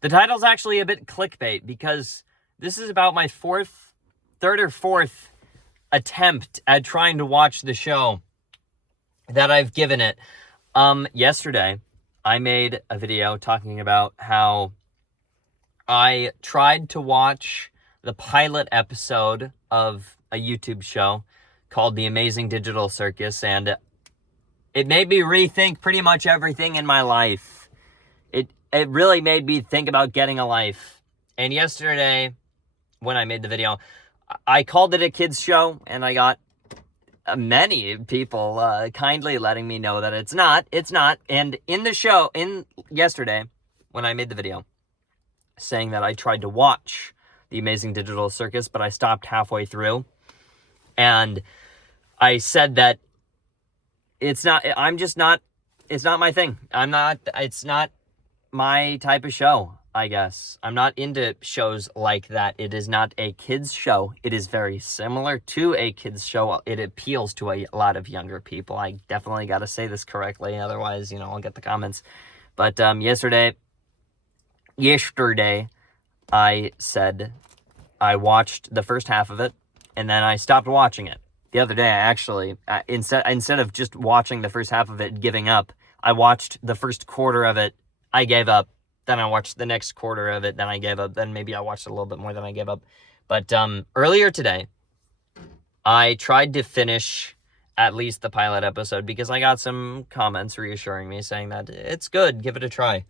The title's actually a bit clickbait because this is about my third or fourth attempt at trying to watch the show that I've given it. Yesterday, I made a video talking about how I tried to watch the pilot episode of a YouTube show called The Amazing Digital Circus, and it made me rethink pretty much everything in my life. It really made me think about getting a life. And yesterday, when I made the video, I called it a kids show, and I got many people kindly letting me know that it's not. And yesterday, when I made the video, saying that I tried to watch The Amazing Digital Circus, but I stopped halfway through. And I said that it's not my thing. It's not my type of show, I guess. I'm not into shows like that. It is not a kids show. It is very similar to a kids show. It appeals to a lot of younger people. I definitely got to say this correctly. Otherwise, I'll get the comments. But yesterday, I said I watched the first half of it, and then I stopped watching it. The other day, I actually, instead of just watching the first half of it and giving up, I watched the first quarter of it. I gave up. Then I watched the next quarter of it. Then I gave up. Then maybe I watched it a little bit more than I gave up. But earlier today, I tried to finish at least the pilot episode because I got some comments reassuring me, saying that it's good, give it a try.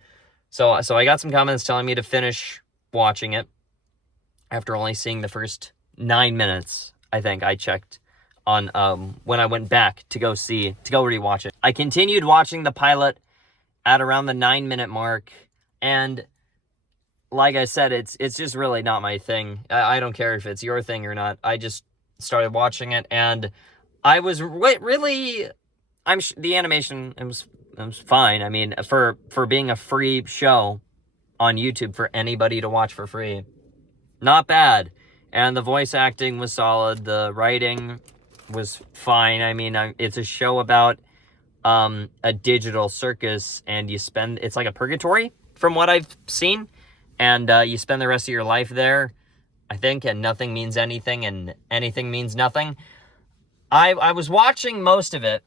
So I got some comments telling me to finish watching it after only seeing the first 9 minutes. I think I checked on when I went back to go rewatch it. I continued watching the pilot at around the 9-minute mark, and like I said, it's just really not my thing. I don't care if it's your thing or not. I just started watching it, and I was really, the animation, it was fine. I mean, for being a free show on YouTube for anybody to watch for free, not bad. And the voice acting was solid. The writing was fine. I mean, it's a show about a digital circus, and it's like a purgatory from what I've seen, and you spend the rest of your life there, I think, and nothing means anything and anything means nothing. I was watching most of it,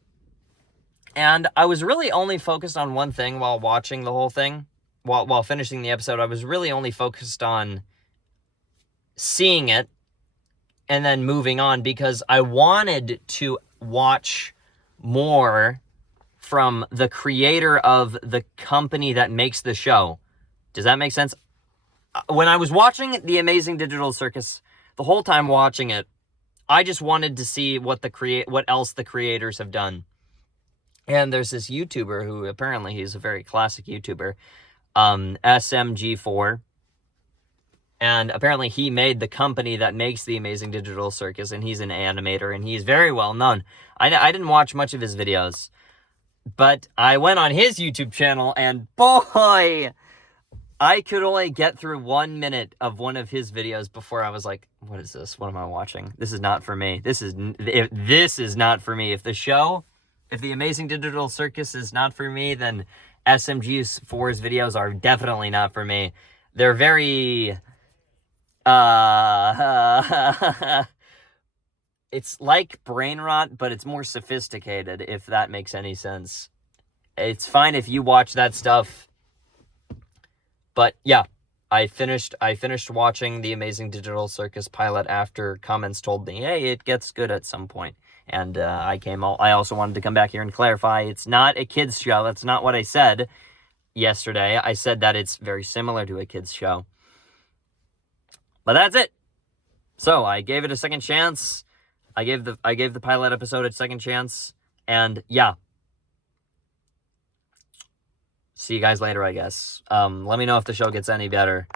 and I was really only focused on one thing while watching the whole thing. While finishing the episode, I was really only focused on seeing it and then moving on, because I wanted to watch more from the creator of the company that makes the show. Does that make sense? When I was watching The Amazing Digital Circus, the whole time watching it, I just wanted to see what else the creators have done. And there's this YouTuber who apparently he's a very classic YouTuber, SMG4. And apparently he made the company that makes The Amazing Digital Circus, and he's an animator, and he's very well known. I didn't watch much of his videos, but I went on his YouTube channel, and boy, I could only get through 1 minute of one of his videos before I was like, what is this? What am I watching? This is not for me. This is not for me. If The Amazing Digital Circus is not for me, then SMG4's videos are definitely not for me. They're very... it's like brain rot, but it's more sophisticated, if that makes any sense. It's fine if you watch that stuff, but yeah, I finished watching The Amazing Digital Circus pilot after comments told me, hey, it gets good at some point. And I also wanted to come back here and clarify, it's not a kids show. That's not what I said yesterday. I said that it's very similar to a kids show. But that's it. So I gave it a second chance. I gave the pilot episode a second chance. And yeah. See you guys later, I guess. Let me know if the show gets any better.